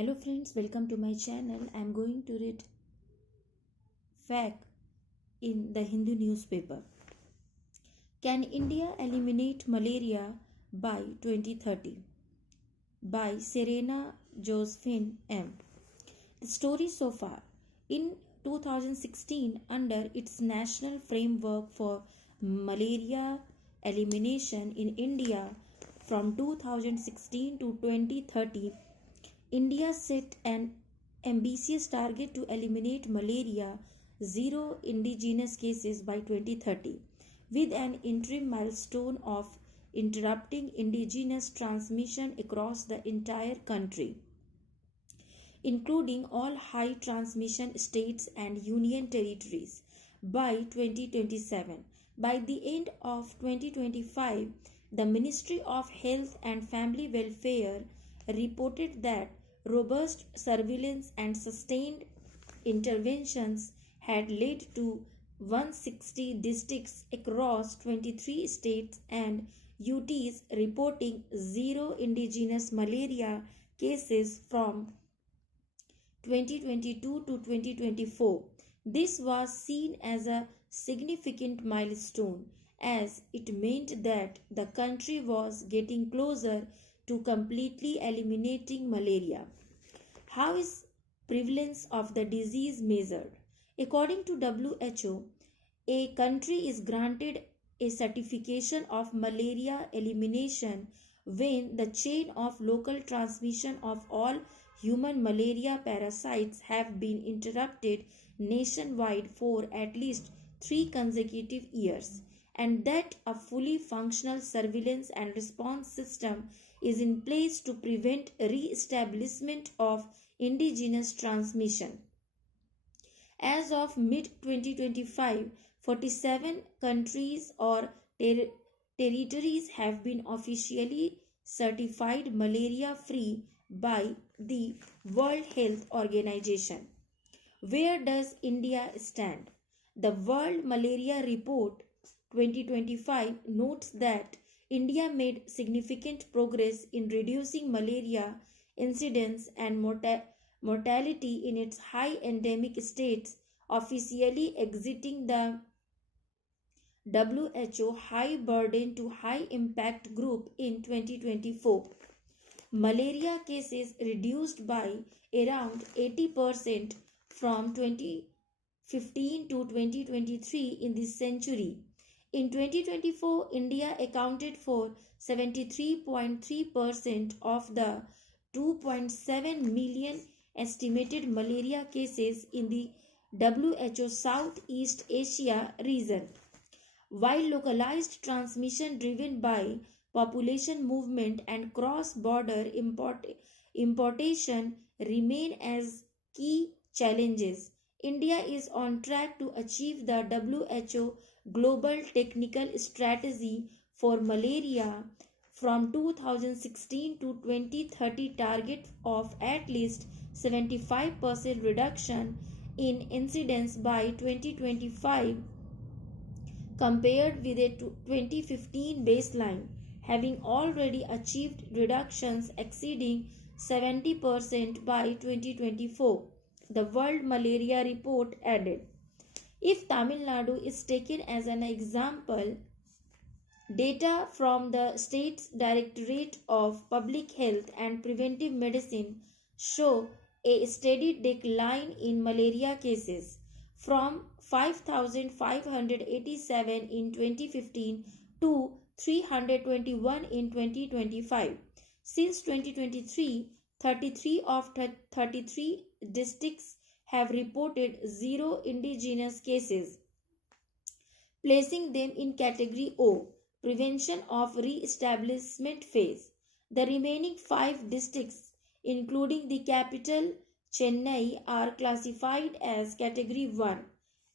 Hello friends, welcome to my channel. I am going to read fact in the Hindu newspaper. Can India eliminate malaria by 2030? By Serena Josephine M. The story so far. In 2016, under its national framework for malaria elimination in India from 2016 to 2030, India set an ambitious target to eliminate malaria zero indigenous cases by 2030, with an interim milestone of interrupting indigenous transmission across the entire country, including all high transmission states and union territories, by 2027. By the end of 2025, the Ministry of Health and Family Welfare reported that robust surveillance and sustained interventions had led to 160 districts across 23 states and UTs reporting zero indigenous malaria cases from 2022 to 2024. This was seen as a significant milestone as it meant that the country was getting closer to completely eliminating malaria. How is prevalence of the disease measured? According to WHO, a country is granted a certification of malaria elimination when the chain of local transmission of all human malaria parasites have been interrupted nationwide for at least 3 consecutive years, and that a fully functional surveillance and response system is in place to prevent re-establishment of indigenous transmission. As of mid-2025, 47 countries or territories have been officially certified malaria-free by the World Health Organization. Where does India stand? The World Malaria Report 2025 notes that India made significant progress in reducing malaria incidence and mortality in its high endemic states, officially exiting the WHO high burden to high impact group in 2024. Malaria cases reduced by around 80% from 2015 to 2023 in this century. In 2024, India accounted for 73.3% of the 2.7 million estimated malaria cases in the WHO Southeast Asia region. While localized transmission driven by population movement and cross-border importation remain as key challenges, India is on track to achieve the WHO Global Technical Strategy for Malaria from 2016 to 2030 target of at least 75% reduction in incidence by 2025 compared with a 2015 baseline, having already achieved reductions exceeding 70% by 2024. The World Malaria Report added. If Tamil Nadu is taken as an example, data from the state's Directorate of Public Health and Preventive Medicine show a steady decline in malaria cases from 5,587 in 2015 to 321 in 2025. Since 2023, 33 of 33 districts have reported zero indigenous cases, placing them in category O, prevention of re-establishment phase. The remaining 5 districts, including the capital Chennai, are classified as category 1,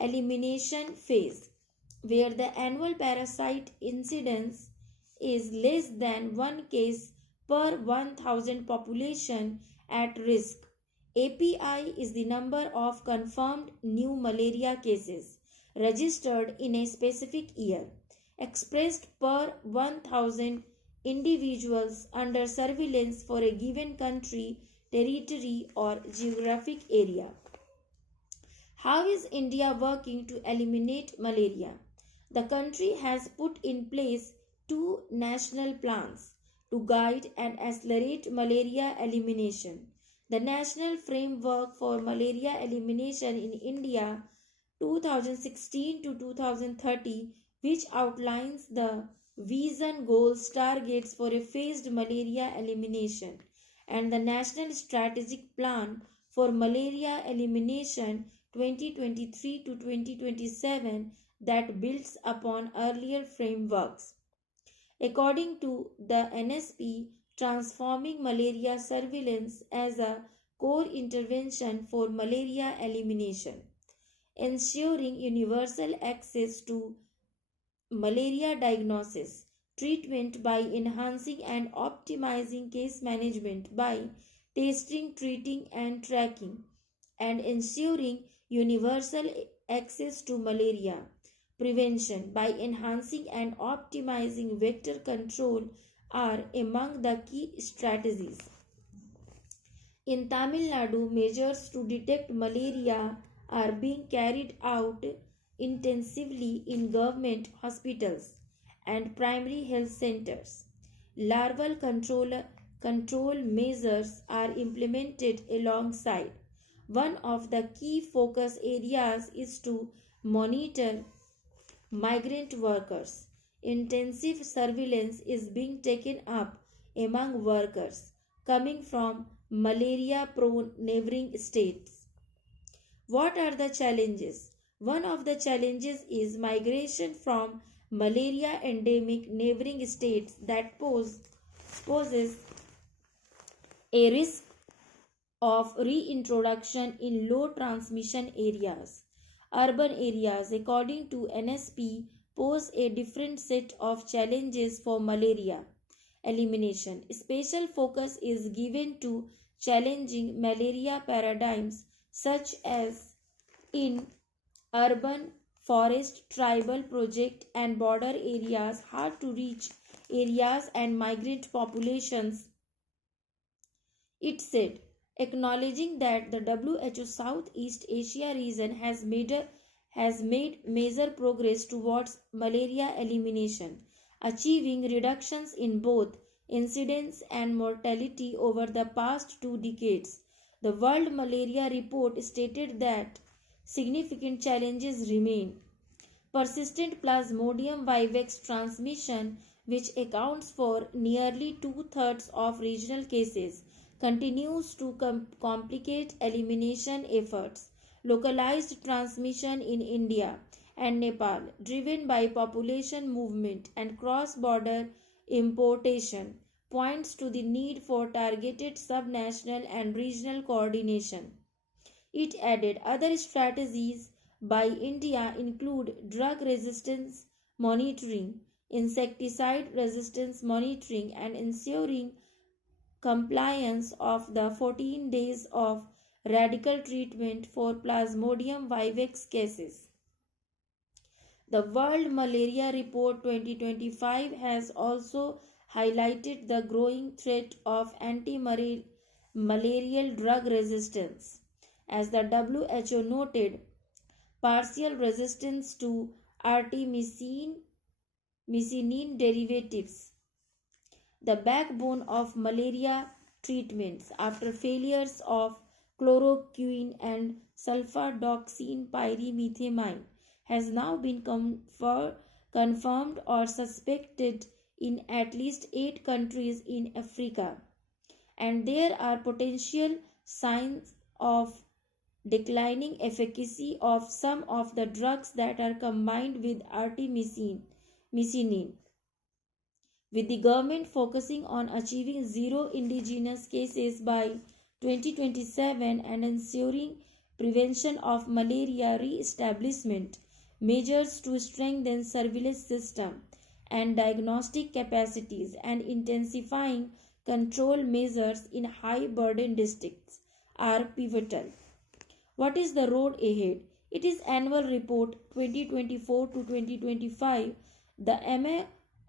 elimination phase, where the annual parasite incidence is less than 1 case per 1,000 population at risk. API is the number of confirmed new malaria cases registered in a specific year, expressed per 1,000 individuals under surveillance for a given country territory, or geographic area. How is India working to eliminate malaria? The country has put in place two national plans to guide and accelerate malaria elimination. The National Framework for Malaria Elimination in India 2016 to 2030, which outlines the vision, goals, targets for a phased malaria elimination, and the National Strategic Plan for Malaria Elimination 2023 to 2027 that builds upon earlier frameworks. According to the NSP, transforming malaria surveillance as a core intervention for malaria elimination, ensuring universal access to malaria diagnosis, treatment by enhancing and optimizing case management by testing, treating, and tracking, and ensuring universal access to malaria prevention by enhancing and optimizing vector control are among the key strategies. In Tamil Nadu, measures to detect malaria are being carried out intensively in government hospitals and primary health centers. Larval control measures are implemented alongside. One of the key focus areas is to monitor migrant workers. Intensive surveillance is being taken up among workers coming from malaria prone neighboring states. What are the challenges? One of the challenges is migration from malaria endemic neighboring states that poses a risk of reintroduction in low transmission areas. Urban areas, according to NSP, pose a different set of challenges for malaria elimination. Special focus is given to challenging malaria paradigms such as in urban, forest, tribal, project, and border areas, hard to reach areas, and migrant populations. It said, acknowledging that the WHO Southeast Asia region has made major progress towards malaria elimination, achieving reductions in both incidence and mortality over the past 2 decades. The World Malaria Report stated that significant challenges remain. Persistent Plasmodium vivax transmission, which accounts for nearly two-thirds of regional cases, continues to complicate elimination efforts. Localized transmission in India and Nepal, driven by population movement and cross-border importation, points to the need for targeted subnational and regional coordination. It added other strategies by India include drug resistance monitoring, insecticide resistance monitoring, and ensuring compliance of the 14 days of radical treatment for Plasmodium vivax cases. The World Malaria Report 2025 has also highlighted the growing threat of anti-malarial drug resistance. As the WHO noted, partial resistance to artemisinin derivatives, the backbone of malaria treatments, after failures of chloroquine and sulfadoxine pyrimethamine, has now been confirmed or suspected in at least 8 countries in Africa, and there are potential signs of declining efficacy of some of the drugs that are combined with artemisinin, with the government focusing on achieving zero indigenous cases by 2027 and ensuring prevention of malaria re-establishment. Measures to strengthen surveillance system and diagnostic capacities and intensifying control measures in high burden districts are pivotal. What is the road ahead? It is Annual Report 2024 to 2025. The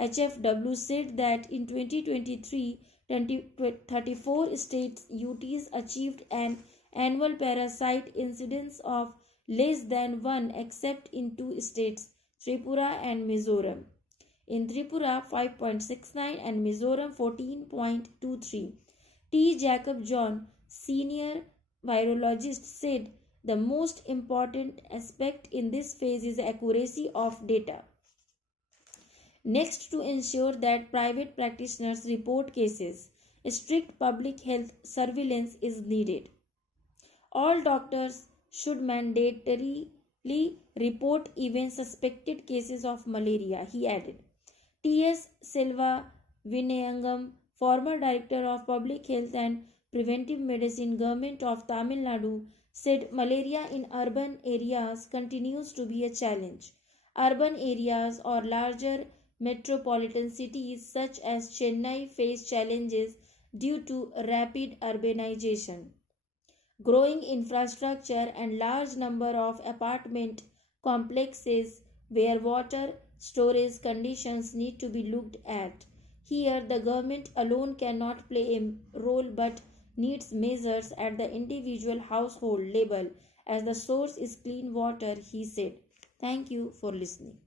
MHFW said that in 2023, 34 states UTs achieved an annual parasite incidence of less than 1 except in two states, Tripura and Mizoram. In Tripura 5.69 and Mizoram 14.23. T. Jacob John, senior virologist, said the most important aspect in this phase is accuracy of data. Next, to ensure that private practitioners report cases, strict public health surveillance is needed. All doctors should mandatorily report even suspected cases of malaria, he added. T.S. Silva Vinayangam, former Director of Public Health and Preventive Medicine, Government of Tamil Nadu, said malaria in urban areas continues to be a challenge. Urban areas or larger metropolitan cities such as Chennai face challenges due to rapid urbanization, growing infrastructure, and large number of apartment complexes where water storage conditions need to be looked at. Here, the government alone cannot play a role but needs measures at the individual household level as the source is clean water, he said. Thank you for listening.